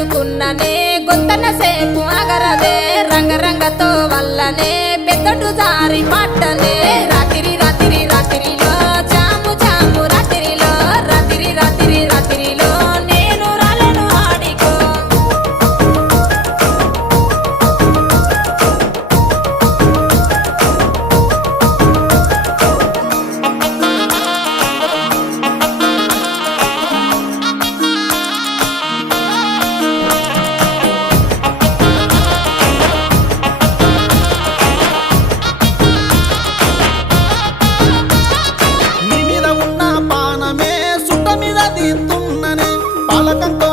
ఎత్తుకున్ననే గొంతన సేపు అగరదే రంగరంగతో వల్లనే పెద్దటు జారి పట్టనే రాత్రి రాత్రి రాత్రిలో జాము జాము రాత్రిలో రాత్రి రాత్రి రాత్రిలో నేను రాలను ఆడికో నీ మీద ఉన్న పానమే సుట్ట మీద తీస్తున్ననే పాలకంతో